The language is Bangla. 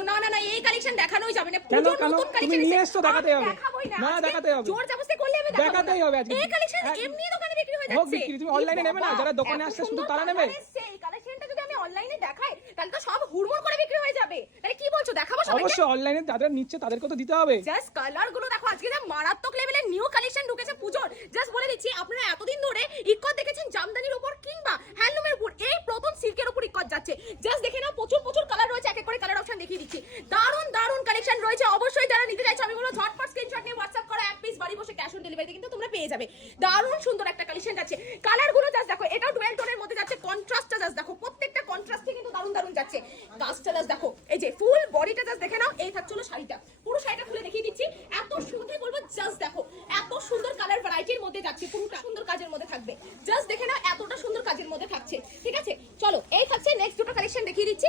এসছো। না না না, এই কালেকশন দেখানোই যাবে না। কেন পুজোর কেন নতুন তুমি কালেকশন নিয়ে এসছো, দেখাতে হবে। দেখাবোই না না, আজকে দেখাতে হবে। জোর জবরদস্তি করলে আমি দেখাতেই হবে আজকে। এই কালেকশন এমনি দোকানে বিক্রি হয়ে হোক যাচ্ছে। বিক্রি, তুমি অনলাইনে নেবে না? যারা দোকানে আসছে শুধু তারা নেবে? এই কালেকশনটা যদি আমি অনলাইনে দেখাই তাহলে তো সব হুড়মুড় করে বিক্রি হয়ে যাবে। তাহলে কি বলছো, দেখাবো সবাইকে? অবশ্যই অনলাইনে যাদের নিচ্ছে তাদেরকে তো দিতে হবে। জাস্ট কালার গুলো দেখো, আজকে যা মারাত্মক লেভেলের নিউ কালেকশন ঢুকেছে পুজোর। জাস্ট বলে দিচ্ছি, আপনারা এতদিন ধরে ইকত দেখেছেন জামদানির উপর কিংবা হ্যান্ডলুমের উপর, এই প্রথম সিল্কের উপর ইকত যাচ্ছে। জাস্ট দেখে নাও, প্রচুর প্রচুর কালার রয়েছে, এক এক করে কালার অপশন দেখিয়ে দিচ্ছি। দারুন দারুন কালেকশন রয়েছে। অবশ্যই যারা নিতে চাইছো আমি বলবো ঝটপট স্ক্রিনশট নিয়ে WhatsApp করো, এক পিস বাড়ি বসে ক্যাশ অন ডেলিভারিতে কিন্তু তোমরা পেয়ে যাবে। দারুন সুন্দর একটা কালেকশন যাচ্ছে। কালার গুলো জাস্ট দেখো, এটাও ডুয়েল টোনের মধ্যে যাচ্ছে। কন্ট্রাস্টটা জাস্ট দেখো, প্রত্যেকটা কন্ট্রাস্টে কিন্তু দারুন দারুন যাচ্ছে। কাজটা জাস্ট দেখো, এই যে ফুল বডিটা জাস্ট দেখে নাও। এই থাকছে হলো শাড়িটা, পুরো শাড়িটা খুলে দেখিয়ে দিচ্ছি। এত সুন্দর বলবো, জাস্ট দেখো এত সুন্দর কালার ভ্যারাইটির মধ্যে যাচ্ছে, পুরোটা সুন্দর কাজের মধ্যে থাকবে। জাস্ট দেখে নাও, এতটা সুন্দর কাজের মধ্যে থাকছে। ঠিক আছে, চলো এই থাকছে নেক্সট দুটো কালেকশন দেখিয়ে দিচ্ছি।